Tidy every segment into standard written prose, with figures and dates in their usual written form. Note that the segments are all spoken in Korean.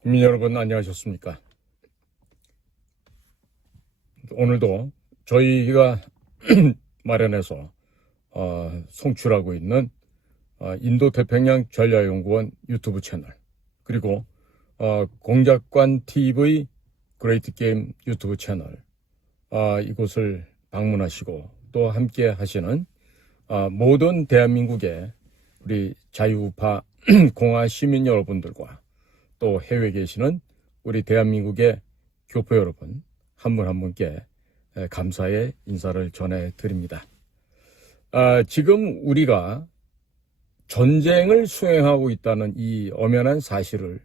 국민 여러분 안녕하셨습니까? 오늘도 저희가 마련해서 송출하고 있는 인도태평양 전략연구원 유튜브 채널, 그리고 공작관 TV 그레이트 게임 유튜브 채널, 이곳을 방문하시고 또 함께 하시는 모든 대한민국의 우리 자유우파 공화 시민 여러분들과 또 해외에 계시는 우리 대한민국의 교포 여러분 한 분 한 분께 감사의 인사를 전해드립니다. 지금 우리가 전쟁을 수행하고 있다는 이 엄연한 사실을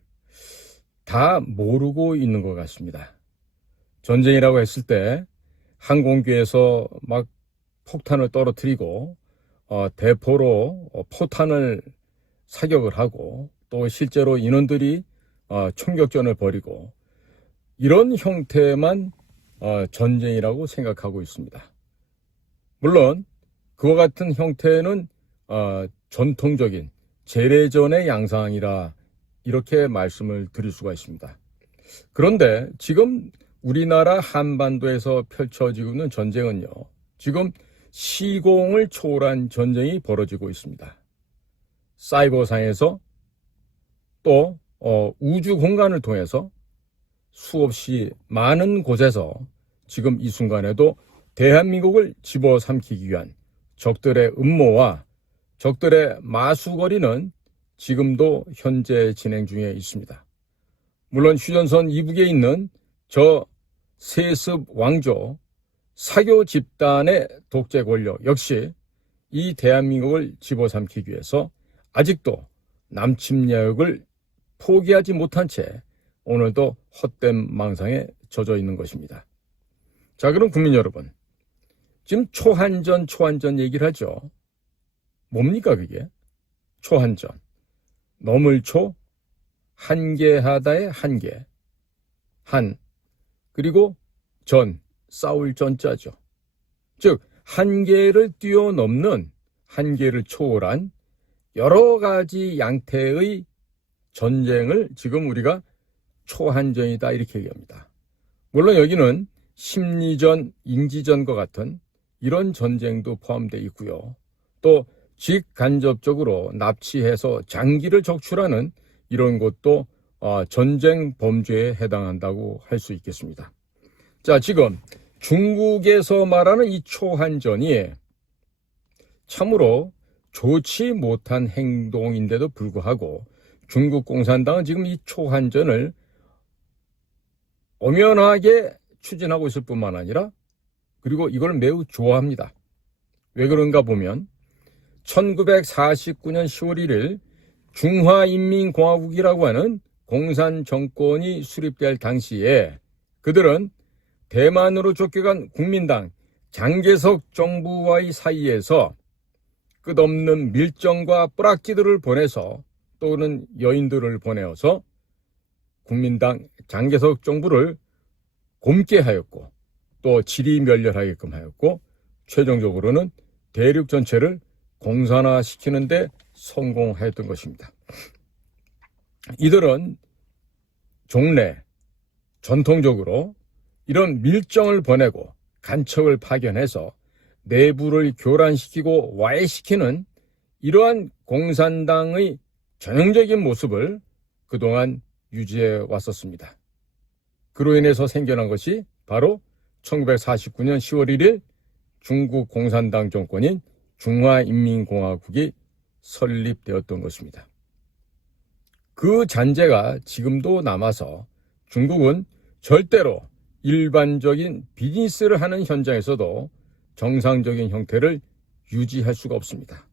다 모르고 있는 것 같습니다. 전쟁이라고 했을 때 항공기에서 막 폭탄을 떨어뜨리고 대포로 포탄을 사격을 하고 또 실제로 인원들이 총격전을 벌이고 이런 형태만 전쟁이라고 생각하고 있습니다. 물론 그와 같은 형태는 전통적인 재래전의 양상이라 이렇게 말씀을 드릴 수가 있습니다. 그런데 지금 우리나라 한반도에서 펼쳐지고 있는 전쟁은요, 지금 시공을 초월한 전쟁이 벌어지고 있습니다. 사이버상에서 또 우주 공간을 통해서 수없이 많은 곳에서 지금 이 순간에도 대한민국을 집어삼키기 위한 적들의 음모와 적들의 마수거리는 지금도 현재 진행 중에 있습니다. 물론 휴전선 이북에 있는 저 세습 왕조 사교 집단의 독재 권력 역시 이 대한민국을 집어삼키기 위해서 아직도 남침야역을 포기하지 못한 채 오늘도 헛된 망상에 젖어 있는 것입니다. 자, 그럼 국민 여러분, 지금 초한전 얘기를 하죠. 뭡니까 그게? 초한전. 넘을 초, 한계하다의 한계. 한, 그리고 전, 싸울 전자죠. 즉, 한계를 뛰어넘는, 한계를 초월한 여러 가지 양태의 전쟁을 지금 우리가 초한전이다 이렇게 얘기합니다. 물론 여기는 심리전, 인지전과 같은 이런 전쟁도 포함되어 있고요. 또 직간접적으로 납치해서 장기를 적출하는 이런 것도 전쟁 범죄에 해당한다고 할 수 있겠습니다. 자, 지금 중국에서 말하는 이 초한전이 참으로 좋지 못한 행동인데도 불구하고 중국 공산당은 지금 이 초한전을 엄연하게 추진하고 있을 뿐만 아니라 그리고 이걸 매우 좋아합니다. 왜 그런가 보면 1949년 10월 1일 중화인민공화국이라고 하는 공산 정권이 수립될 당시에 그들은 대만으로 쫓겨간 국민당 장개석 정부와의 사이에서 끝없는 밀정과 뿌락지들을 보내서 또는 여인들을 보내어서 국민당 장개석 정부를 곪게 하였고 또 지리멸렬하게끔 하였고 최종적으로는 대륙 전체를 공산화시키는 데 성공하였던 것입니다. 이들은 종래, 전통적으로 이런 밀정을 보내고 간첩을 파견해서 내부를 교란시키고 와해시키는 이러한 공산당의 전형적인 모습을 그동안 유지해 왔었습니다. 그로 인해서 생겨난 것이 바로 1949년 10월 1일 중국 공산당 정권인 중화인민공화국이 설립되었던 것입니다. 그 잔재가 지금도 남아서 중국은 절대로 일반적인 비즈니스를 하는 현장에서도 정상적인 형태를 유지할 수가 없습니다.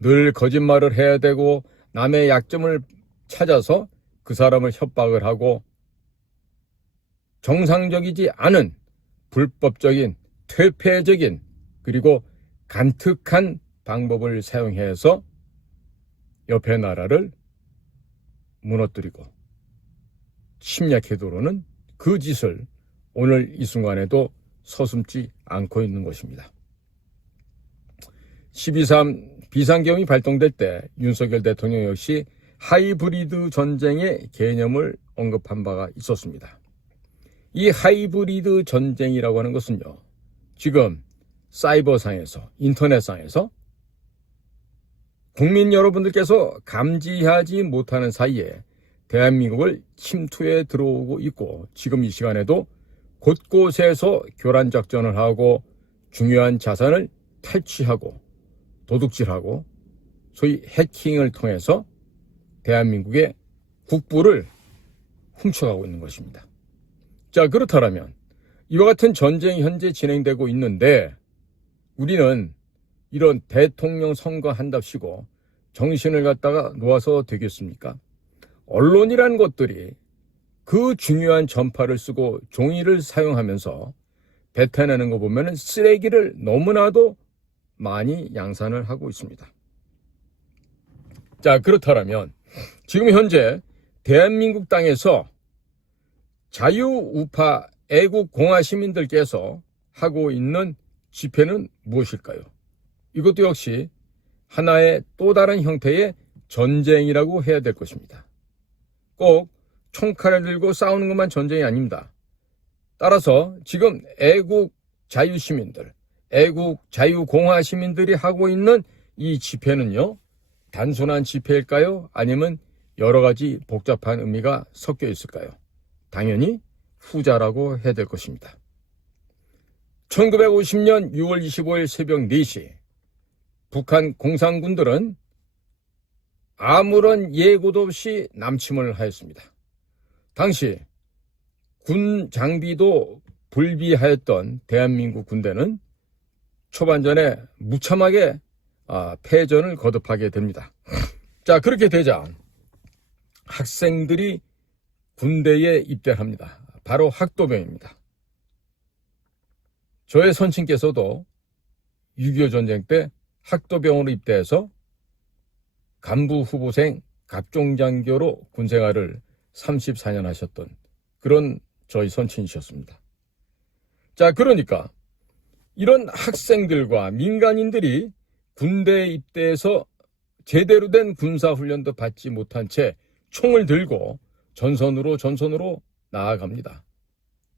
늘 거짓말을 해야 되고 남의 약점을 찾아서 그 사람을 협박을 하고 정상적이지 않은 불법적인 퇴폐적인 그리고 간특한 방법을 사용해서 옆의 나라를 무너뜨리고 침략해도로는 그 짓을 오늘 이 순간에도 서슴지 않고 있는 것입니다. 12.3 비상경이 발동될 때 윤석열 대통령 역시 하이브리드 전쟁의 개념을 언급한 바가 있었습니다. 이 하이브리드 전쟁이라고 하는 것은요, 지금 사이버상에서, 인터넷상에서 국민 여러분들께서 감지하지 못하는 사이에 대한민국을 침투해 들어오고 있고, 지금 이 시간에도 곳곳에서 교란 작전을 하고 중요한 자산을 탈취하고 도둑질하고 소위 해킹을 통해서 대한민국의 국부를 훔쳐가고 있는 것입니다. 자, 그렇다면 이와 같은 전쟁이 현재 진행되고 있는데 우리는 이런 대통령 선거한답시고 정신을 갖다가 놓아서 되겠습니까? 언론이라는 것들이 그 중요한 전파를 쓰고 종이를 사용하면서 뱉어내는 거 보면 쓰레기를 너무나도 많이 양산을 하고 있습니다. 자, 그렇다면 지금 현재 대한민국 땅에서 자유우파 애국공화 시민들께서 하고 있는 집회는 무엇일까요? 이것도 역시 하나의 또 다른 형태의 전쟁이라고 해야 될 것입니다. 꼭 총칼을 들고 싸우는 것만 전쟁이 아닙니다. 따라서 지금 애국 자유시민들, 애국 자유공화 시민들이 하고 있는 이 집회는요, 단순한 집회일까요? 아니면 여러 가지 복잡한 의미가 섞여 있을까요? 당연히 후자라고 해야 될 것입니다. 1950년 6월 25일 새벽 4시 북한 공산군들은 아무런 예고도 없이 남침을 하였습니다. 당시 군 장비도 불비하였던 대한민국 군대는 초반전에 무참하게 패전을 거듭하게 됩니다. 자, 그렇게 되자 학생들이 군대에 입대를 합니다. 바로 학도병입니다. 저의 선친께서도 6.25 전쟁 때 학도병으로 입대해서 간부 후보생 갑종장교로 군생활을 34년 하셨던 그런 저희 선친이셨습니다. 자, 그러니까 이런 학생들과 민간인들이 군대에 입대해서 제대로 된 군사훈련도 받지 못한 채 총을 들고 전선으로 나아갑니다.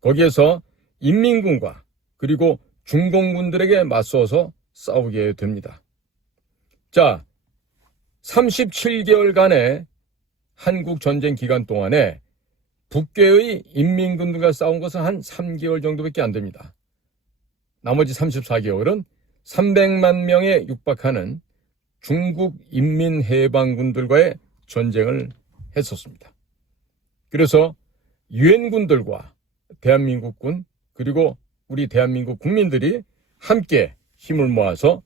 거기에서 인민군과 그리고 중공군들에게 맞서서 싸우게 됩니다. 자, 37개월간의 한국전쟁 기간 동안에 북괴의 인민군들과 싸운 것은 한 3개월 정도밖에 안 됩니다. 나머지 34개월은 300만 명에 육박하는 중국 인민해방군들과의 전쟁을 했었습니다. 그래서 유엔군들과 대한민국군 그리고 우리 대한민국 국민들이 함께 힘을 모아서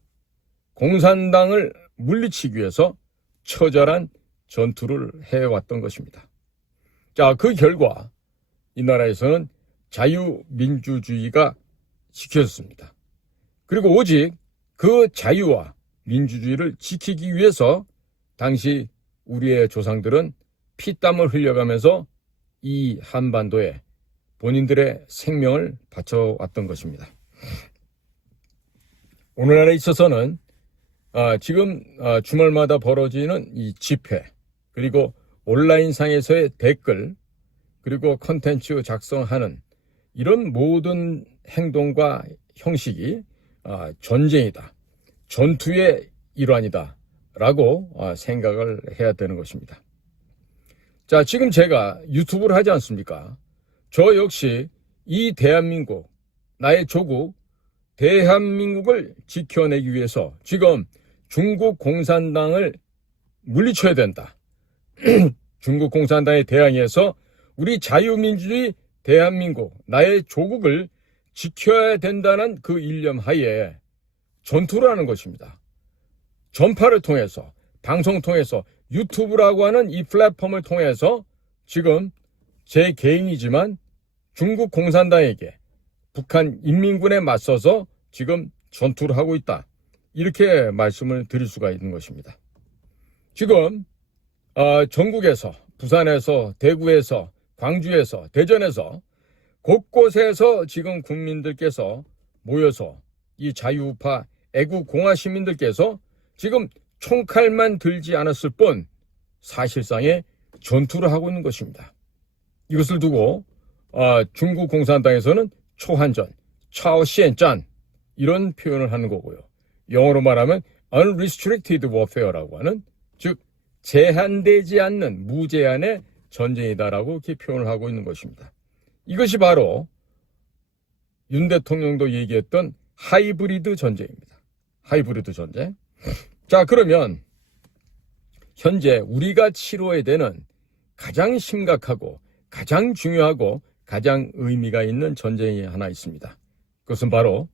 공산당을 물리치기 위해서 처절한 전투를 해왔던 것입니다. 자, 그 결과 이 나라에서는 자유민주주의가 지켜졌습니다. 그리고 오직 그 자유와 민주주의를 지키기 위해서 당시 우리의 조상들은 피땀을 흘려가면서 이 한반도에 본인들의 생명을 바쳐왔던 것입니다. 오늘날에 있어서는 지금 주말마다 벌어지는 이 집회, 그리고 온라인상에서의 댓글, 그리고 콘텐츠 작성하는 이런 모든 행동과 형식이 전쟁이다, 전투의 일환이다 라고 생각을 해야 되는 것입니다. 자, 지금 제가 유튜브를 하지 않습니까? 저 역시 이 대한민국, 나의 조국 대한민국을 지켜내기 위해서 지금 중국 공산당을 물리쳐야 된다. 중국 공산당에 대항해서 우리 자유민주주의 대한민국, 나의 조국을 지켜야 된다는 그 일념 하에 전투를 하는 것입니다. 전파를 통해서, 방송 통해서, 유튜브라고 하는 이 플랫폼을 통해서 지금 제 개인이지만 중국 공산당에게 북한 인민군에 맞서서 지금 전투를 하고 있다. 이렇게 말씀을 드릴 수가 있는 것입니다. 지금 전국에서, 부산에서, 대구에서, 광주에서, 대전에서 곳곳에서 지금 국민들께서 모여서 이 자유우파 애국공화 시민들께서 지금 총칼만 들지 않았을 뿐 사실상의 전투를 하고 있는 것입니다. 이것을 두고 중국 공산당에서는 초한전, 차오시엔짠 이런 표현을 하는 거고요. 영어로 말하면 unrestricted warfare라고 하는, 즉 제한되지 않는 무제한의 전쟁이다라고 이렇게 표현을 하고 있는 것입니다. 이것이 바로 윤 대통령도 얘기했던 하이브리드 전쟁입니다. 하이브리드 전쟁. 자, 그러면 현재 우리가 치러야 되는 가장 심각하고 가장 중요하고 가장 의미가 있는 전쟁이 하나 있습니다. 그것은 바로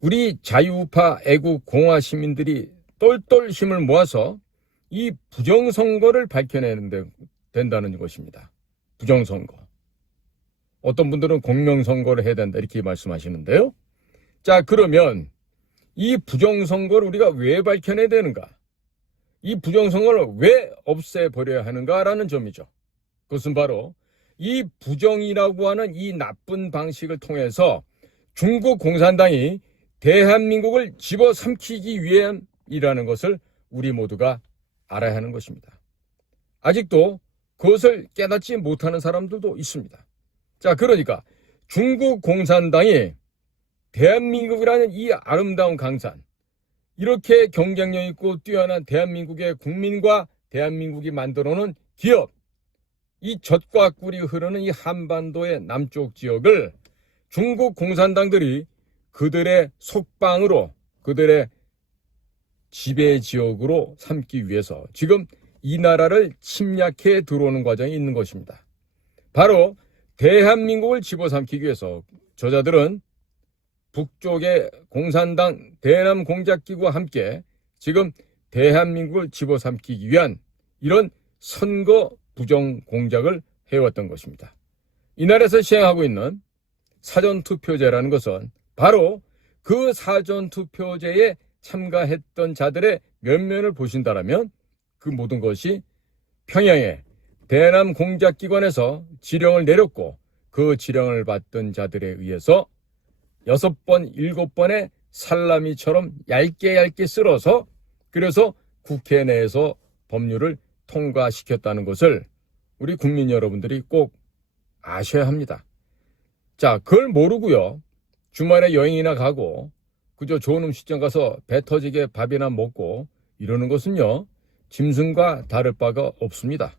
우리 자유우파 애국 공화 시민들이 똘똘 힘을 모아서 이 부정선거를 밝혀내는 데 된다는 것입니다. 부정선거. 어떤 분들은 공명선거를 해야 된다 이렇게 말씀하시는데요. 자, 그러면 이 부정선거를 우리가 왜 밝혀내야 되는가? 이 부정선거를 왜 없애버려야 하는가라는 점이죠. 그것은 바로 이 부정이라고 하는 이 나쁜 방식을 통해서 중국 공산당이 대한민국을 집어삼키기 위함이라는 것을 우리 모두가 알아야 하는 것입니다. 아직도 그것을 깨닫지 못하는 사람들도 있습니다. 자, 그러니까 중국 공산당이 대한민국이라는 이 아름다운 강산, 이렇게 경쟁력 있고 뛰어난 대한민국의 국민과 대한민국이 만들어놓은 기업, 이 젖과 꿀이 흐르는 이 한반도의 남쪽 지역을 중국 공산당들이 그들의 속방으로, 그들의 지배 지역으로 삼기 위해서 지금 이 나라를 침략해 들어오는 과정이 있는 것입니다. 바로 대한민국을 집어삼키기 위해서 저자들은 북쪽의 공산당 대남 공작기구와 함께 지금 대한민국을 집어삼키기 위한 이런 선거 부정 공작을 해왔던 것입니다. 이 나라에서 시행하고 있는 사전투표제라는 것은 바로 그 사전투표제에 참가했던 자들의 면면을 보신다라면 그 모든 것이 평양의 대남 공작기관에서 지령을 내렸고 그 지령을 받던 자들에 의해서 6번, 7번의 살라미처럼 얇게 쓸어서 그래서 국회 내에서 법률을 통과시켰다는 것을 우리 국민 여러분들이 꼭 아셔야 합니다. 자, 그걸 모르고요. 주말에 여행이나 가고 그저 좋은 음식점 가서 배 터지게 밥이나 먹고 이러는 것은요, 짐승과 다를 바가 없습니다.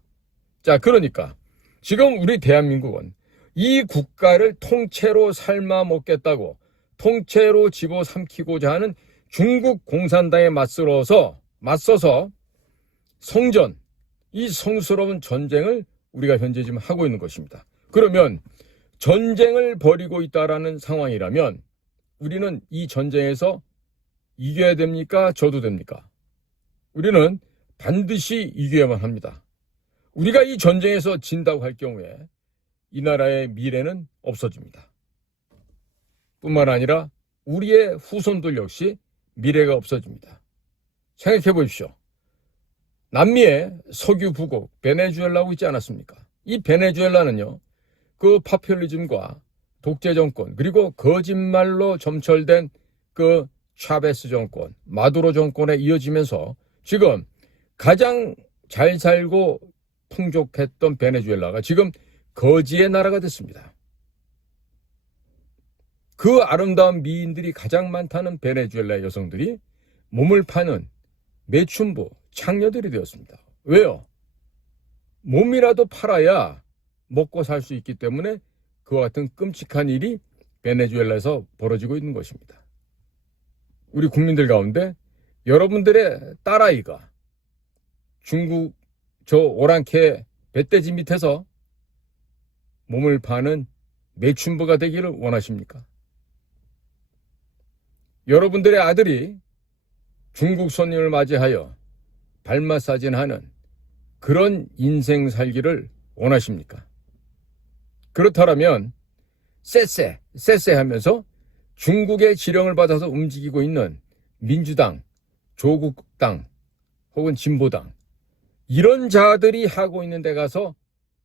자, 그러니까 지금 우리 대한민국은 이 국가를 통째로 삶아 먹겠다고 통째로 집어삼키고자 하는 중국 공산당에 맞서서 성전, 이 성스러운 전쟁을 우리가 현재 지금 하고 있는 것입니다. 그러면 전쟁을 벌이고 있다라는 상황이라면 우리는 이 전쟁에서 이겨야 됩니까? 져도 됩니까? 우리는 반드시 이겨야만 합니다. 우리가 이 전쟁에서 진다고 할 경우에 이 나라의 미래는 없어집니다. 뿐만 아니라 우리의 후손들 역시 미래가 없어집니다. 생각해 보십시오. 남미의 석유 부국 베네수엘라고 있지 않았습니까? 이 베네수엘라는요, 그 파퓰리즘과 독재 정권 그리고 거짓말로 점철된 그 차베스 정권, 마두로 정권에 이어지면서 지금 가장 잘 살고 풍족했던 베네수엘라가 지금 거지의 나라가 됐습니다. 그 아름다운 미인들이 가장 많다는 베네수엘라 여성들이 몸을 파는 매춘부, 창녀들이 되었습니다. 왜요? 몸이라도 팔아야 먹고 살 수 있기 때문에 그와 같은 끔찍한 일이 베네수엘라에서 벌어지고 있는 것입니다. 우리 국민들 가운데 여러분들의 딸아이가 중국 저 오랑캐 뱃돼지 밑에서 몸을 파는 매춘부가 되기를 원하십니까? 여러분들의 아들이 중국 손님을 맞이하여 발 마사지하는 그런 인생 살기를 원하십니까? 그렇다면 쎄쎄 하면서 중국의 지령을 받아서 움직이고 있는 민주당, 조국당 혹은 진보당, 이런 자들이 하고 있는 데 가서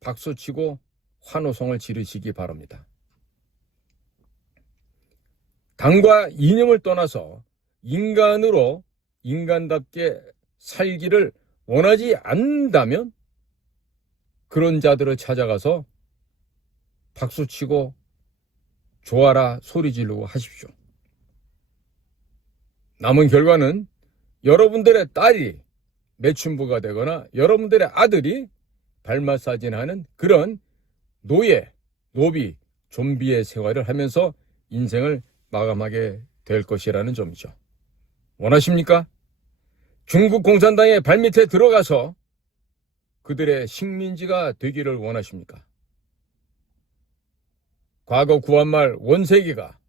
박수치고 환호성을 지르시기 바랍니다. 당과 이념을 떠나서 인간으로 인간답게 살기를 원하지 않는다면 그런 자들을 찾아가서 박수치고 좋아라 소리 지르고 하십시오. 남은 결과는 여러분들의 딸이 매춘부가 되거나 여러분들의 아들이 발 마사지하는 그런 노비, 좀비의 생활을 하면서 인생을 마감하게 될 것이라는 점이죠. 원하십니까? 중국 공산당의 발밑에 들어가서 그들의 식민지가 되기를 원하십니까? 과거 구한말 원세기가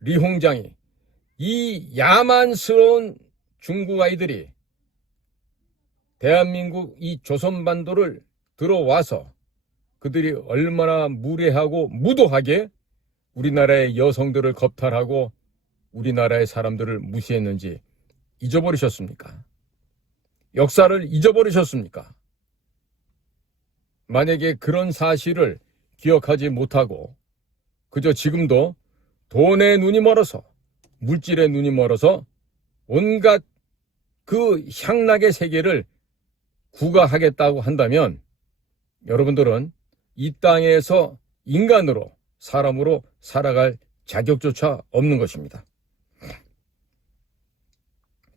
리홍장이 이 야만스러운 중국 아이들이 대한민국 이 조선반도를 들어와서 그들이 얼마나 무례하고 무도하게 우리나라의 여성들을 겁탈하고 우리나라의 사람들을 무시했는지 잊어버리셨습니까? 역사를 잊어버리셨습니까? 만약에 그런 사실을 기억하지 못하고 그저 지금도 돈에 눈이 멀어서 물질에 눈이 멀어서 온갖 그 향락의 세계를 구가하겠다고 한다면 여러분들은 이 땅에서 인간으로 사람으로 살아갈 자격조차 없는 것입니다.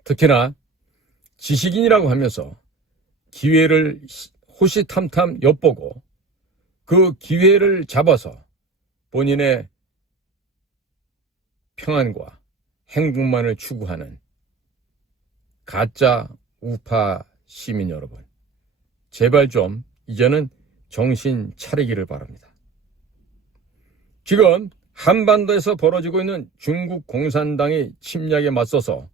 특히나 지식인이라고 하면서 기회를 호시탐탐 엿보고 그 기회를 잡아서 본인의 평안과 행복만을 추구하는 가짜 우파 시민 여러분, 제발 좀 이제는 정신 차리기를 바랍니다. 지금 한반도에서 벌어지고 있는 중국 공산당의 침략에 맞서서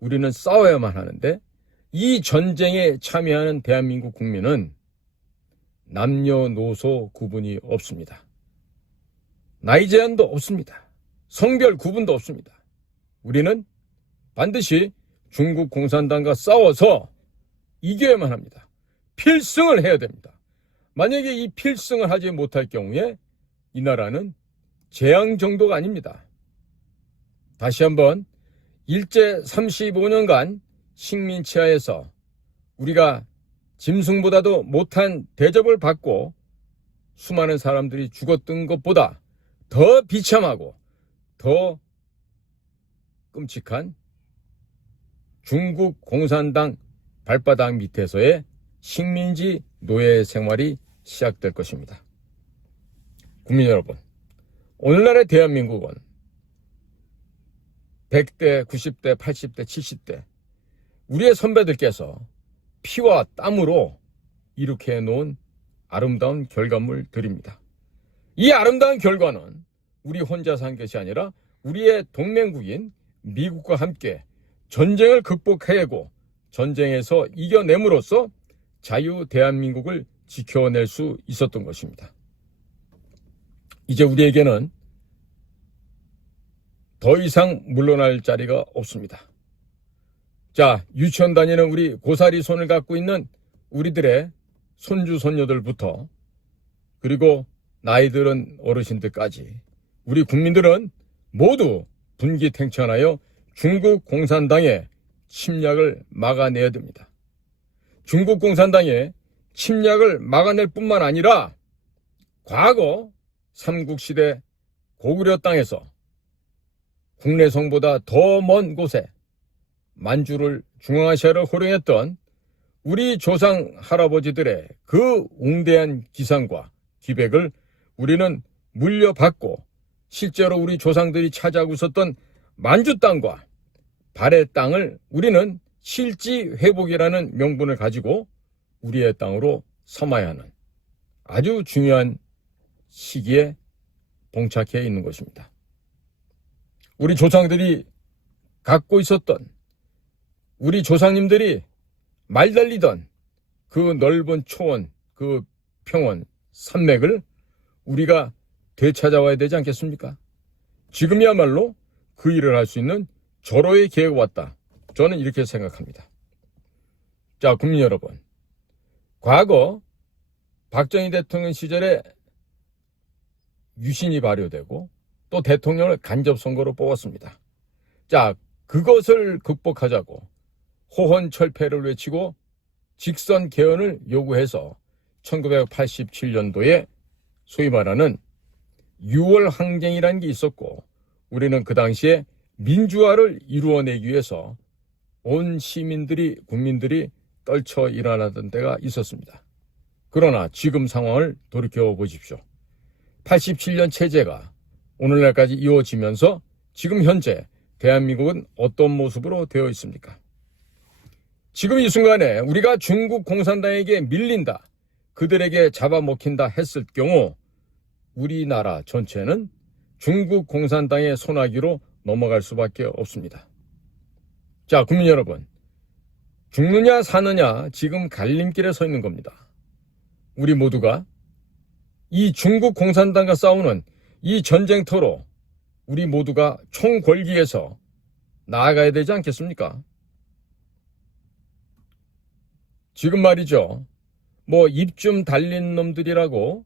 우리는 싸워야만 하는데 이 전쟁에 참여하는 대한민국 국민은 남녀노소 구분이 없습니다. 나이 제한도 없습니다. 성별 구분도 없습니다. 우리는 반드시 중국 공산당과 싸워서 이겨야만 합니다. 필승을 해야 됩니다. 만약에 이 필승을 하지 못할 경우에 이 나라는 재앙 정도가 아닙니다. 다시 한번 일제 35년간 식민치하에서 우리가 짐승보다도 못한 대접을 받고 수많은 사람들이 죽었던 것보다 더 비참하고 더 끔찍한 중국 공산당 발바닥 밑에서의 식민지 노예 생활이 시작될 것입니다. 국민 여러분, 오늘날의 대한민국은 100대, 90대, 80대, 70대 우리의 선배들께서 피와 땀으로 이렇게 해놓은 아름다운 결과물들입니다. 이 아름다운 결과는 우리 혼자 산 것이 아니라 우리의 동맹국인 미국과 함께 전쟁을 극복해내고 전쟁에서 이겨냄으로써 자유 대한민국을 지켜낼 수 있었던 것입니다. 이제 우리에게는 더 이상 물러날 자리가 없습니다. 자, 유치원 다니는 우리 고사리 손을 갖고 있는 우리들의 손주 손녀들부터 그리고 나이 들은 어르신들까지 우리 국민들은 모두 분기탱천하여 중국 공산당의 침략을 막아내야 됩니다. 중국 공산당의 침략을 막아낼 뿐만 아니라 과거 삼국시대 고구려 땅에서 국내성보다 더 먼 곳에 만주를 중앙아시아를 호령했던 우리 조상 할아버지들의 그 웅대한 기상과 기백을 우리는 물려받고 실제로 우리 조상들이 차지하고 있었던 만주 땅과 발해 땅을 우리는 실지 회복이라는 명분을 가지고 우리의 땅으로 삼아야 하는 아주 중요한 시기에 봉착해 있는 것입니다. 우리 조상들이 갖고 있었던 우리 조상님들이 말달리던 그 넓은 초원, 그 평원, 산맥을 우리가 되찾아와야 되지 않겠습니까? 지금이야말로 그 일을 할 수 있는 절호의 기회가 왔다. 저는 이렇게 생각합니다. 자, 국민 여러분, 과거 박정희 대통령 시절에 유신이 발효되고 또 대통령을 간접선거로 뽑았습니다. 자, 그것을 극복하자고 호헌철폐를 외치고 직선 개헌을 요구해서 1987년도에 소위 말하는 6월 항쟁이라는 게 있었고, 우리는 그 당시에 민주화를 이루어내기 위해서 온 시민들이, 국민들이 떨쳐 일어나던 때가 있었습니다. 그러나 지금 상황을 돌이켜 보십시오. 87년 체제가 오늘날까지 이어지면서 지금 현재 대한민국은 어떤 모습으로 되어 있습니까? 지금 이 순간에 우리가 중국 공산당에게 밀린다, 그들에게 잡아먹힌다 했을 경우 우리나라 전체는 중국 공산당의 손아귀로 넘어갈 수밖에 없습니다. 자, 국민 여러분, 죽느냐 사느냐 지금 갈림길에 서 있는 겁니다. 우리 모두가 이 중국 공산당과 싸우는 이 전쟁터로 우리 모두가 총궐기에서 나아가야 되지 않겠습니까? 지금 말이죠. 뭐 입 좀 달린 놈들이라고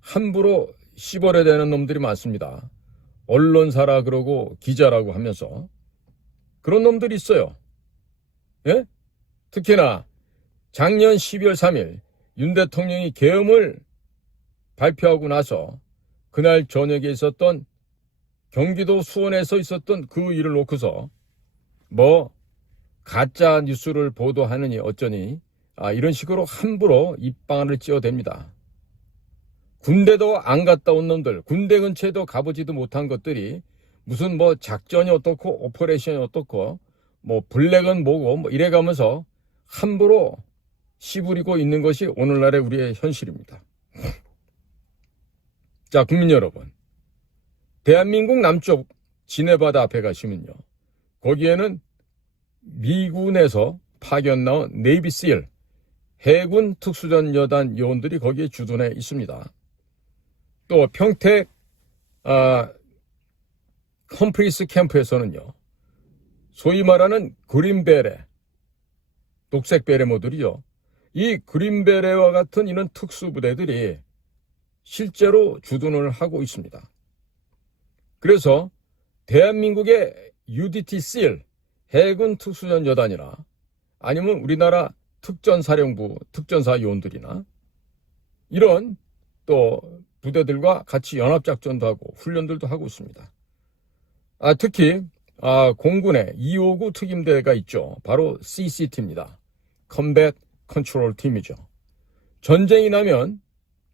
함부로 씹어내되는 놈들이 많습니다. 언론사라 그러고 기자라고 하면서 그런 놈들이 있어요. 예? 특히나 작년 12월 3일 윤 대통령이 계엄을 발표하고 나서 그날 저녁에 있었던 경기도 수원에서 있었던 그 일을 놓고서 뭐 가짜 뉴스를 보도하느니 어쩌니 이런 식으로 함부로 입방아를 찧어댑니다. 군대도 안 갔다 온 놈들, 군대 근처에도 가보지도 못한 것들이 무슨 뭐 작전이 어떻고 오퍼레이션이 어떻고 뭐 블랙은 뭐고 뭐 이래가면서 함부로 씨부리고 있는 것이 오늘날의 우리의 현실입니다. 자, 국민 여러분, 대한민국 남쪽 지네바다 앞에 가시면요, 거기에는 미군에서 파견 나온 네이비실 해군 특수전 여단 요원들이 거기에 주둔해 있습니다. 또 평택 컴프리스 캠프에서는요, 소위 말하는 그린베레, 녹색 베레모들이요, 이 그린베레와 같은 이런 특수부대들이 실제로 주둔을 하고 있습니다. 그래서 대한민국의 UDT-SEAL 해군 특수전 여단이나 아니면 우리나라 특전사령부 특전사 요원들이나 이런 또 부대들과 같이 연합작전도 하고 훈련들도 하고 있습니다. 특히 공군의 259 특임대가 있죠. 바로 CCT입니다. Combat Control Team이죠. 전쟁이 나면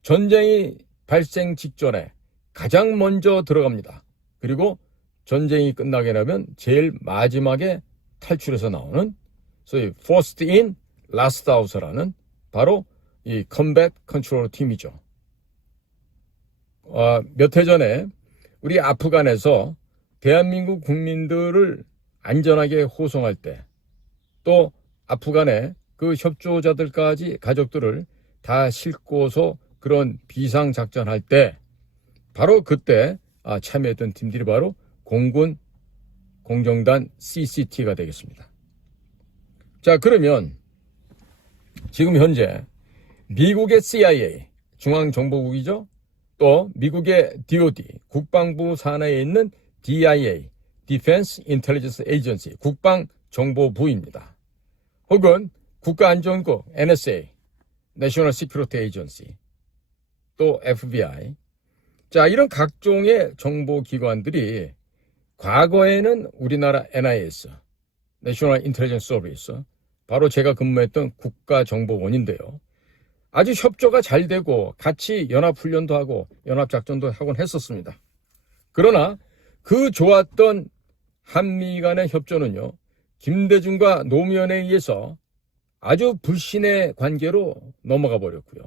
전쟁이 발생 직전에 가장 먼저 들어갑니다. 그리고 전쟁이 끝나게 되면 제일 마지막에 탈출해서 나오는 소위 First in, Last out라는 바로 이 Combat Control Team이죠. 몇 해 전에 우리 아프간에서 대한민국 국민들을 안전하게 호송할 때, 또 아프간의 그 협조자들까지 가족들을 다 싣고서 그런 비상작전할 때, 바로 그때 참여했던 팀들이 바로 공군 공정단 CCT가 되겠습니다. 자, 그러면 지금 현재 미국의 CIA, 중앙정보국이죠. 또 미국의 DOD, 국방부 산하에 있는 DIA, Defense Intelligence Agency, 국방정보부입니다. 혹은 국가안전국, NSA, National Security Agency, 또 FBI. 자, 이런 각종의 정보기관들이 과거에는 우리나라 NIS, National Intelligence Service, 바로 제가 근무했던 국가정보원인데요. 아주 협조가 잘 되고 같이 연합훈련도 하고 연합작전도 하곤 했었습니다. 그러나 그 좋았던 한미 간의 협조는요, 김대중과 노무현에 의해서 아주 불신의 관계로 넘어가 버렸고요.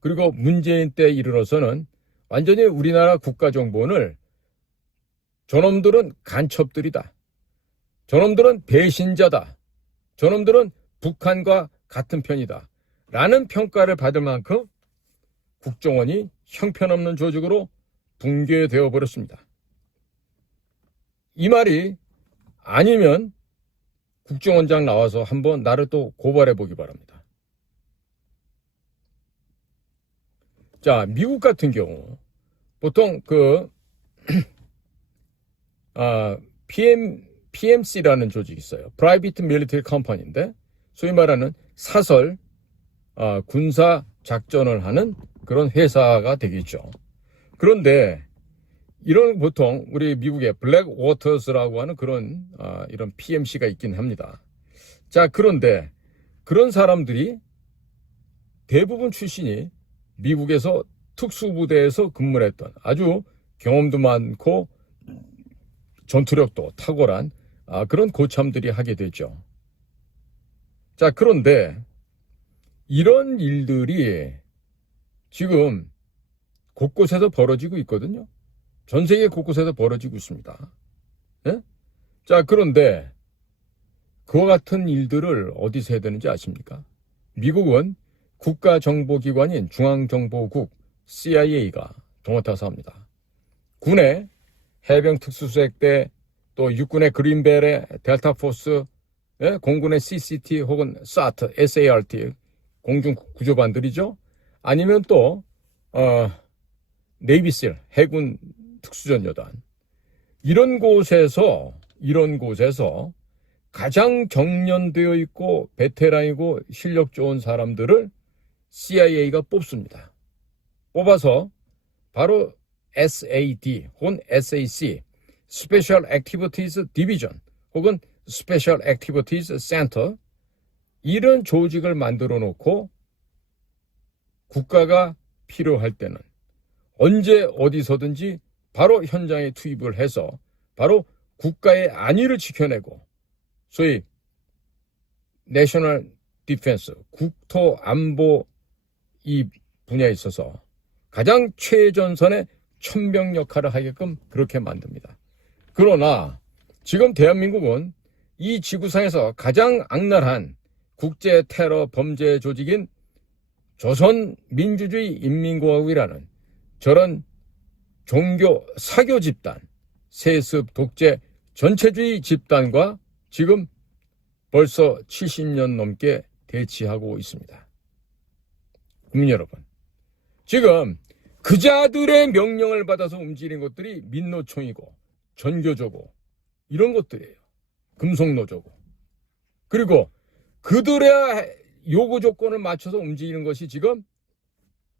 그리고 문재인 때 이르러서는 완전히 우리나라 국가정보원을 저놈들은 간첩들이다, 저놈들은 배신자다, 저놈들은 북한과 같은 편이다 라는 평가를 받을 만큼 국정원이 형편없는 조직으로 붕괴되어 버렸습니다. 이 말이 아니면 국정원장 나와서 한번 나를 또 고발해 보기 바랍니다. 자, 미국 같은 경우 보통 PMC라는 조직이 있어요. Private Military Company인데 소위 말하는 사설 군사 작전을 하는 그런 회사가 되겠죠. 그런데 이런 보통 우리 미국의 블랙워터스라고 하는 그런 이런 PMC가 있긴 합니다. 자, 그런데 그런 사람들이 대부분 출신이 미국에서 특수부대에서 근무를 했던 아주 경험도 많고 전투력도 탁월한 그런 고참들이 하게 되죠. 자, 그런데 이런 일들이 지금 곳곳에서 벌어지고 있거든요. 전 세계 곳곳에서 벌어지고 있습니다. 예? 자, 그런데 그와 같은 일들을 어디서 해야 되는지 아십니까? 미국은 국가정보기관인 중앙정보국 CIA가 도맡아서 합니다. 군의 해병 특수수색대, 또 육군의 그린벨의 델타포스, 공군의 CCT 혹은 SAT, SART, 공중구조반들이죠. 아니면 또 네이비실, 해군 특수전여단. 이런 곳에서 가장 경련되어 있고 베테랑이고 실력 좋은 사람들을 CIA가 뽑습니다. 뽑아서 바로 SAD 혹은 SAC, Special Activities Division 혹은 Special Activities Center, 이런 조직을 만들어 놓고 국가가 필요할 때는 언제 어디서든지 바로 현장에 투입을 해서 바로 국가의 안위를 지켜내고 소위 내셔널 디펜스, 국토 안보 이 분야에 있어서 가장 최전선의 천병 역할을 하게끔 그렇게 만듭니다. 그러나 지금 대한민국은 이 지구상에서 가장 악랄한 국제 테러 범죄 조직인 조선민주주의 인민공화국이라는 저런 종교 사교 집단, 세습 독재 전체주의 집단과 지금 벌써 70년 넘게 대치하고 있습니다. 국민 여러분, 지금 그자들의 명령을 받아서 움직이는 것들이 민노총이고 전교조고 이런 것들이에요. 금속노조고. 그리고 그들의 요구 조건을 맞춰서 움직이는 것이 지금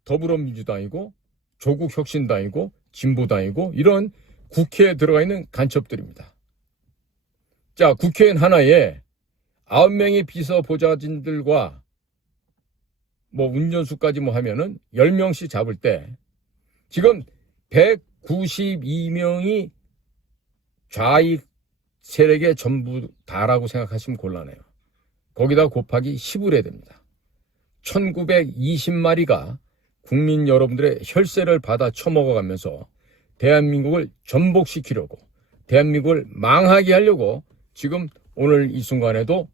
더불어민주당이고 조국혁신당이고 진보당이고 이런 국회에 들어가 있는 간첩들입니다. 자, 국회의원 하나에 9명의 비서보좌진들과 운전수까지 하면은 10명씩 잡을 때 지금 192명이 좌익 세력의 전부 다라고 생각하시면 곤란해요. 거기다 곱하기 10을 해야 됩니다. 1920마리가 국민 여러분들의 혈세를 받아 처먹어가면서 대한민국을 전복시키려고, 대한민국을 망하게 하려고 지금 오늘 이 순간에도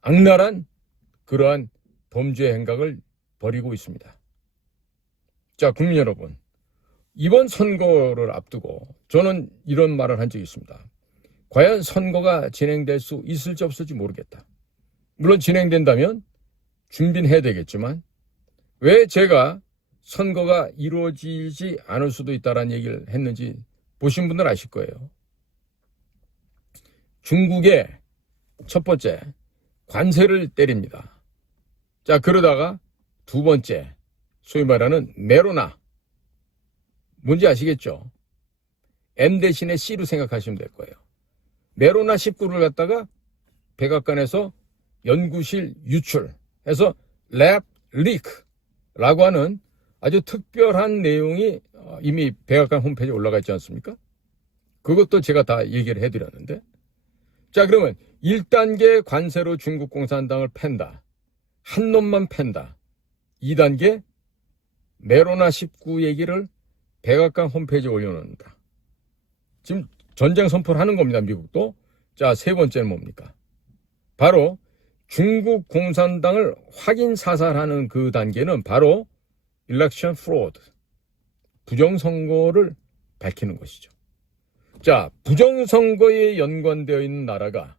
악랄한 그러한 범죄 행각을 벌이고 있습니다. 자, 국민 여러분, 이번 선거를 앞두고 저는 이런 말을 한 적이 있습니다. 과연 선거가 진행될 수 있을지 없을지 모르겠다. 물론 진행된다면 준비는 해야 되겠지만 왜 제가 선거가 이루어지지 않을 수도 있다는 얘기를 했는지 보신 분들 아실 거예요. 중국의 첫 번째 관세를 때립니다. 자, 그러다가 두 번째 소위 말하는 메로나, 뭔지 아시겠죠? M 대신에 C로 생각하시면 될 거예요. 메로나 19를 갖다가 백악관에서 연구실 유출해서 랩 리크라고 하는 아주 특별한 내용이 이미 백악관 홈페이지에 올라가 있지 않습니까? 그것도 제가 다 얘기를 해드렸는데, 자, 그러면 1단계 관세로 중국 공산당을 팬다. 한 놈만 팬다. 2단계 메로나 19 얘기를 백악관 홈페이지에 올려놓는다. 지금 전쟁 선포를 하는 겁니다, 미국도. 자, 세 번째는 뭡니까? 바로 중국 공산당을 확인 사살하는 그 단계는 바로 election fraud, 부정선거를 밝히는 것이죠. 자, 부정선거에 연관되어 있는 나라가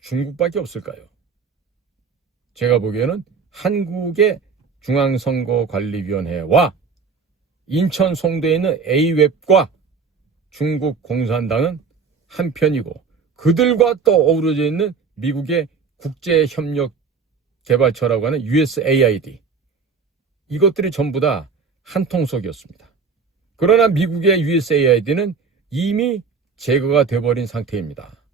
중국밖에 없을까요? 제가 보기에는 한국의 중앙선거관리위원회와 인천 송도에 있는 A웹과 중국 공산당은 한편이고 그들과 또 어우러져 있는 미국의 국제협력 개발처라고 하는 USAID, 이것들이 전부 다 한 통속이었습니다. 그러나 미국의 USAID는 이미 제거가 돼버린 상태입니다.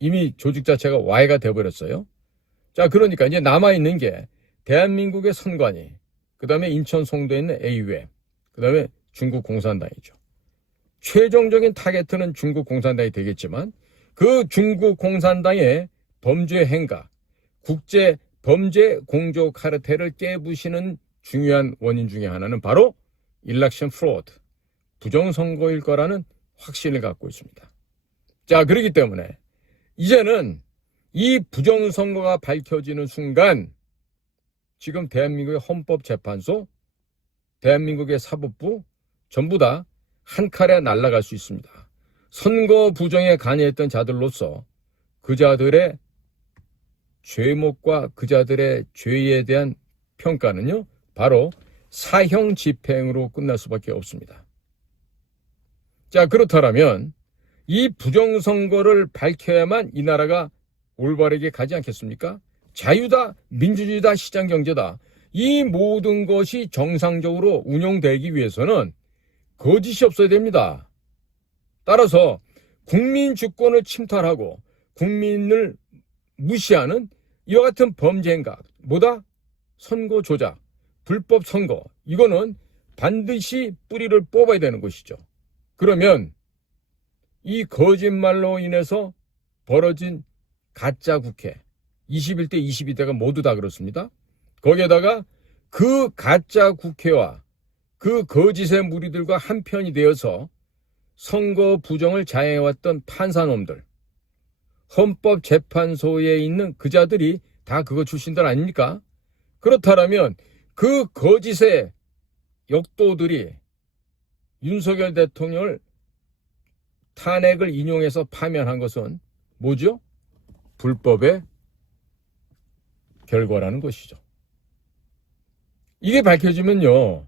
이미 조직 자체가 와해가 돼버렸어요. 자, 그러니까 이제 남아있는 게 대한민국의 선관위, 그 다음에 인천 송도에 있는 A웹, 그 다음에 중국 공산당이죠. 최종적인 타겟은 중국 공산당이 되겠지만 그 중국 공산당의 범죄 행각, 국제 범죄 공조 카르텔을 깨부시는 중요한 원인 중에 하나는 바로 일렉션 프로드, 부정선거일 거라는 확신을 갖고 있습니다. 자, 그렇기 때문에 이제는 이 부정선거가 밝혀지는 순간 지금 대한민국의 헌법재판소, 대한민국의 사법부 전부 다 한 칼에 날아갈 수 있습니다. 선거 부정에 관여했던 자들로서 그 자들의 죄목과 그 자들의 죄에 대한 평가는요, 바로 사형 집행으로 끝날 수밖에 없습니다. 자, 그렇다면 이 부정선거를 밝혀야만 이 나라가 올바르게 가지 않겠습니까? 자유다, 민주주의다, 시장경제다. 이 모든 것이 정상적으로 운영되기 위해서는 거짓이 없어야 됩니다. 따라서 국민 주권을 침탈하고 국민을 무시하는 이와 같은 범죄 행각, 뭐다? 선거 조작, 불법 선거, 이거는 반드시 뿌리를 뽑아야 되는 것이죠. 그러면 이 거짓말로 인해서 벌어진 가짜 국회, 21대, 22대가 모두 다 그렇습니다. 거기에다가 그 가짜 국회와 그 거짓의 무리들과 한편이 되어서 선거 부정을 자행해왔던 판사놈들, 헌법재판소에 있는 그 자들이 다 그거 출신들 아닙니까? 그렇다면 그 거짓의 역도들이 윤석열 대통령을 탄핵을 인용해서 파면한 것은 뭐죠? 불법의 결과라는 것이죠. 이게 밝혀지면요,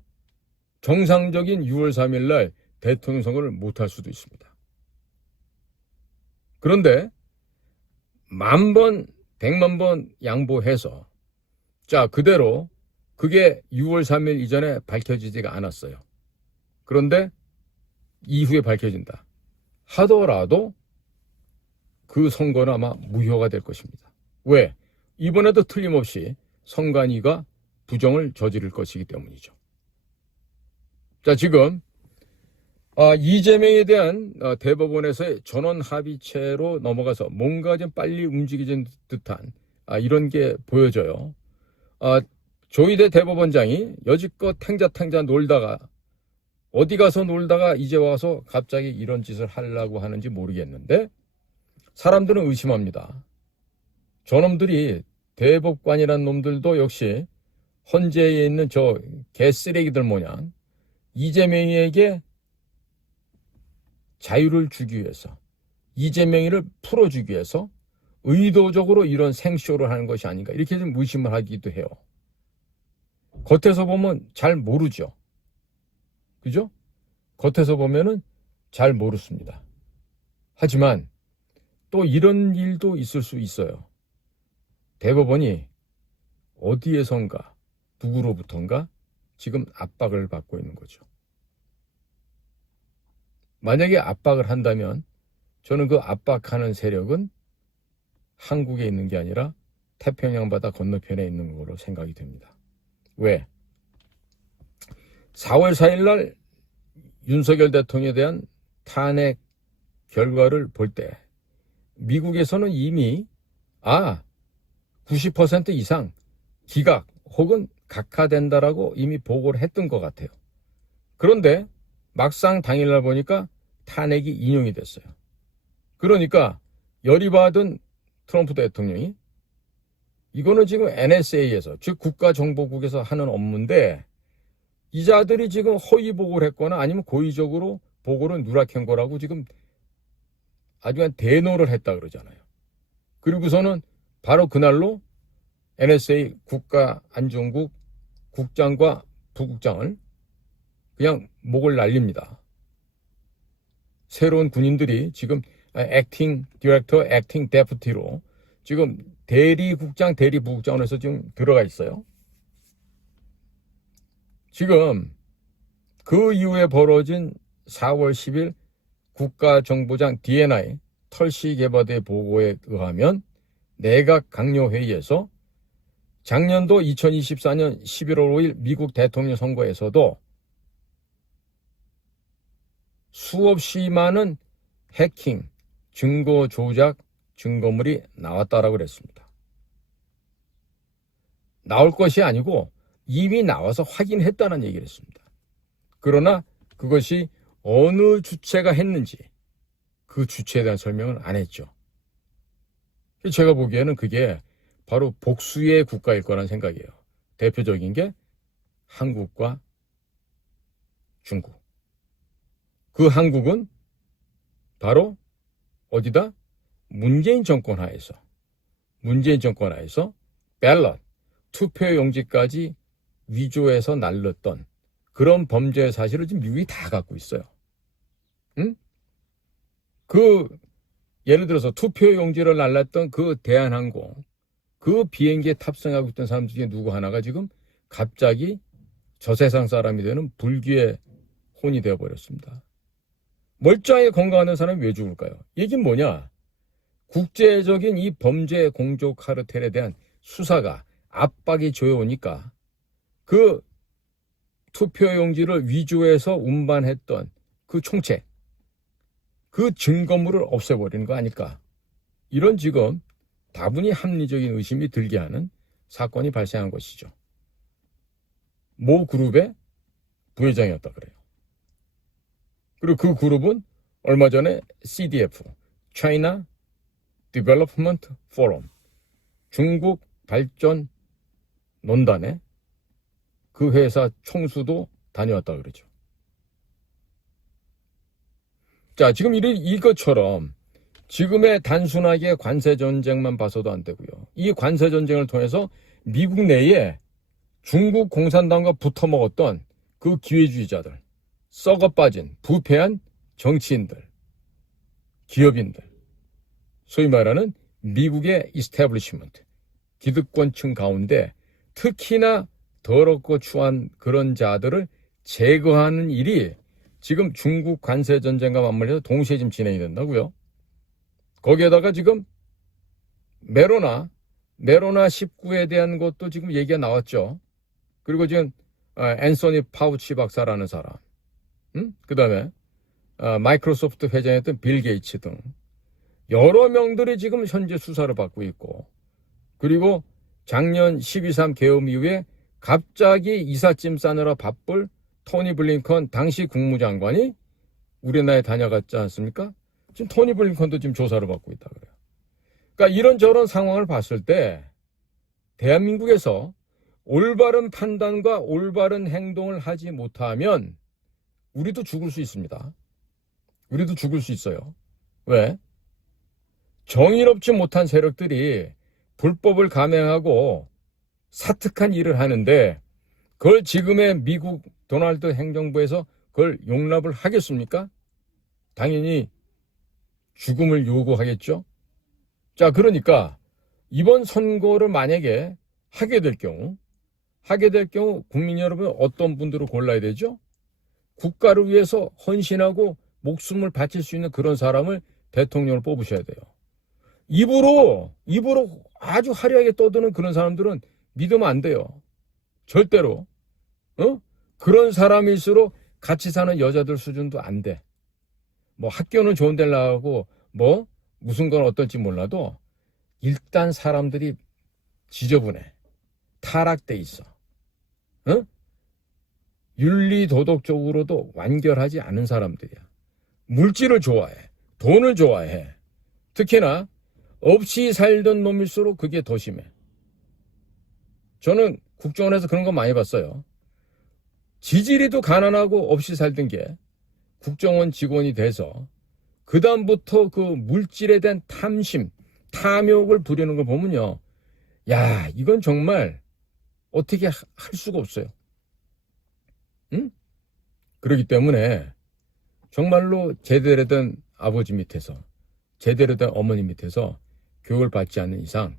정상적인 6월 3일 날 대통령 선거를 못할 수도 있습니다. 그런데 10,000번, 100,000번 양보해서 자, 그대로 그게 6월 3일 이전에 밝혀지지가 않았어요. 그런데 이후에 밝혀진다 하더라도 그 선거는 아마 무효가 될 것입니다. 왜? 이번에도 틀림없이 선관위가 부정을 저지를 것이기 때문이죠. 자, 지금 이재명에 대한 대법원에서의 전원 합의체로 넘어가서 뭔가 좀 빨리 움직이는 듯한 이런 게 보여져요. 조희대 대법원장이 여지껏 탱자탱자 놀다가 어디 가서 놀다가 이제 와서 갑자기 이런 짓을 하려고 하는지 모르겠는데 사람들은 의심합니다. 저놈들이 대법관이라는 놈들도 역시 헌재에 있는 저 개쓰레기들 모양 이재명에게 자유를 주기 위해서, 이재명이를 풀어주기 위해서 의도적으로 이런 생쇼를 하는 것이 아닌가 이렇게 좀 의심을 하기도 해요. 겉에서 보면 잘 모르죠. 그죠? 겉에서 보면은 잘 모르습니다. 하지만 또 이런 일도 있을 수 있어요. 대법원이 어디에선가 누구로부턴가 지금 압박을 받고 있는 거죠. 만약에 압박을 한다면 저는 그 압박하는 세력은 한국에 있는 게 아니라 태평양 바다 건너편에 있는 거로 생각이 됩니다. 왜? 4월 4일 날 윤석열 대통령에 대한 탄핵 결과를 볼 때 미국에서는 이미 90% 이상 기각 혹은 각하된다라고 이미 보고를 했던 것 같아요. 그런데 막상 당일날 보니까 탄핵이 인용이 됐어요. 그러니까 열이 받은 트럼프 대통령이 이거는 지금 NSA에서 즉 국가정보국에서 하는 업무인데 이 자들이 지금 허위 보고를 했거나 아니면 고의적으로 보고를 누락한 거라고 지금 아주 그냥 대노를 했다 그러잖아요. 그리고서는 바로 그날로 NSA 국가안전국 국장과 부국장을 그냥 목을 날립니다. 새로운 군인들이 지금 액팅 디렉터, 액팅 데프티로 지금 대리국장, 대리부국장으로 해서 지금 들어가 있어요. 지금 그 이후에 벌어진 4월 10일 국가정보장 D&I 털시개바대 보고에 의하면 내각 강요회의에서 작년도 2024년 11월 5일 미국 대통령 선거에서도 수없이 많은 해킹, 증거 조작, 증거물이 나왔다라고 그랬습니다. 나올 것이 아니고 이미 나와서 확인했다는 얘기를 했습니다. 그러나 그것이 어느 주체가 했는지 그 주체에 대한 설명을 안 했죠. 제가 보기에는 그게 바로 복수의 국가일 거란 생각이에요. 대표적인 게 한국과 중국. 그 한국은 바로 어디다? 문재인 정권 하에서 밸럿, 투표용지까지 위조해서 날렸던 그런 범죄 사실을 지금 미국이 다 갖고 있어요. 응? 예를 들어서 투표용지를 날렸던 그 대한항공, 그 비행기에 탑승하고 있던 사람 중에 누구 하나가 지금 갑자기 저 세상 사람이 되는 불귀의 혼이 되어버렸습니다. 멀쩡하게 건강한 사람이 왜 죽을까요? 얘기는 뭐냐? 국제적인 이 범죄 공조 카르텔에 대한 수사가 압박이 조여오니까 그 투표용지를 위조해서 운반했던 그 총책, 그 증거물을 없애버리는 거 아닐까? 이런 지금 다분히 합리적인 의심이 들게 하는 사건이 발생한 것이죠. 모 그룹의 부회장이었다 그래요. 그리고 그 그룹은 얼마 전에 CDF, China Development Forum, 중국 발전 논단에 그 회사 총수도 다녀왔다 그러죠. 자, 지금 이것처럼 지금의 단순하게 관세 전쟁만 봐서도 안 되고요. 이 관세 전쟁을 통해서 미국 내에 중국 공산당과 붙어 먹었던 그 기회주의자들, 썩어 빠진 부패한 정치인들, 기업인들, 소위 말하는 미국의 이스태블리시먼트, 기득권층 가운데 특히나 더럽고 추한 그런 자들을 제거하는 일이 지금 중국 관세 전쟁과 맞물려서 동시에 지금 진행이 된다고요. 거기에다가 지금 메로나 19에 대한 것도 지금 얘기가 나왔죠. 그리고 지금 앤서니 파우치 박사라는 사람, 그 다음에 마이크로소프트 회장이었던 빌 게이츠 등 여러 명들이 지금 현재 수사를 받고 있고, 그리고 작년 12.3 계엄 이후에 갑자기 이삿짐 싸느라 바쁠 토니 블링컨 당시 국무장관이 우리나라에 다녀갔지 않습니까? 지금 토니 블링컨도 지금 조사를 받고 있다 그래요. 그러니까 이런저런 상황을 봤을 때 대한민국에서 올바른 판단과 올바른 행동을 하지 못하면 우리도 죽을 수 있습니다. 우리도 죽을 수 있어요. 왜? 정의롭지 못한 세력들이 불법을 감행하고 사특한 일을 하는데 그걸 지금의 미국 도널드 행정부에서 그걸 용납을 하겠습니까? 당연히 죽음을 요구하겠죠. 자, 그러니까 이번 선거를 만약에 하게 될 경우 국민 여러분 어떤 분들을 골라야 되죠? 국가를 위해서 헌신하고 목숨을 바칠 수 있는 그런 사람을 대통령을 뽑으셔야 돼요. 입으로 아주 화려하게 떠드는 그런 사람들은 믿으면 안 돼요. 절대로. 그런 사람일수록 같이 사는 여자들 수준도 안 돼. 뭐 학교는 좋은 데를 나가고 뭐 무슨 건 어떨지 몰라도 일단 사람들이 지저분해. 타락돼 있어. 윤리 도덕적으로도 완결하지 않은 사람들이야. 물질을 좋아해. 돈을 좋아해. 특히나 없이 살던 놈일수록 그게 더 심해. 저는 국정원에서 그런 거 많이 봤어요. 지지리도 가난하고 없이 살던 게 국정원 직원이 돼서 그 다음부터 그 물질에 대한 탐심, 탐욕을 부리는 걸 보면요. 야, 이건 정말 어떻게 할 수가 없어요. 그렇기 때문에 정말로 제대로 된 아버지 밑에서, 제대로 된 어머니 밑에서 교육을 받지 않는 이상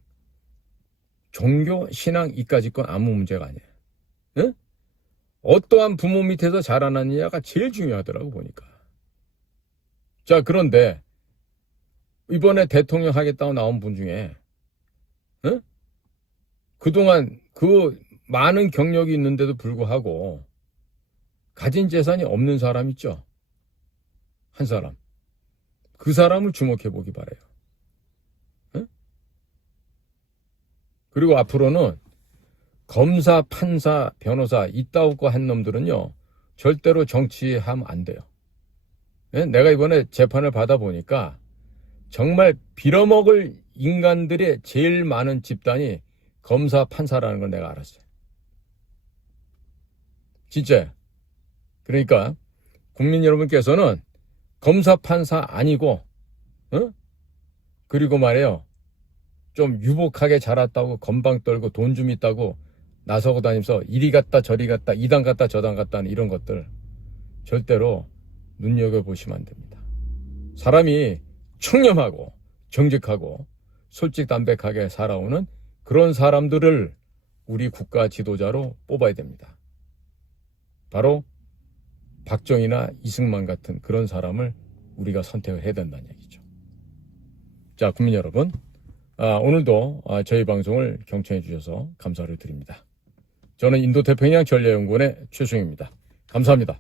종교, 신앙 이까짓 건 아무 문제가 아니에요. 응? 어떠한 부모 밑에서 자라났느냐가 제일 중요하더라고 보니까. 자, 그런데 이번에 대통령 하겠다고 나온 분 중에 응? 그동안 그 많은 경력이 있는데도 불구하고 가진 재산이 없는 사람 있죠? 한 사람. 그 사람을 주목해 보기 바래요. 응? 그리고 앞으로는 검사, 판사, 변호사 이따오고 한 놈들은요 절대로 정치하면 안 돼요. 예? 내가 이번에 재판을 받아보니까 정말 빌어먹을 인간들의 제일 많은 집단이 검사, 판사라는 걸 내가 알았어요. 진짜. 그러니까 국민 여러분께서는 검사, 판사 아니고 그리고 말이에요. 좀 유복하게 자랐다고 건방 떨고 돈 좀 있다고 나서고 다니면서 이리 갔다 저리 갔다 이당 갔다 저당 갔다 하는 이런 것들 절대로 눈여겨보시면 안 됩니다. 사람이 청렴하고 정직하고 솔직담백하게 살아오는 그런 사람들을 우리 국가 지도자로 뽑아야 됩니다. 바로 박정희나 이승만 같은 그런 사람을 우리가 선택을 해야 된다는 얘기죠. 자, 국민 여러분, 오늘도 저희 방송을 경청해 주셔서 감사를 드립니다. 저는 인도태평양 전략연구원의 최승입니다. 감사합니다.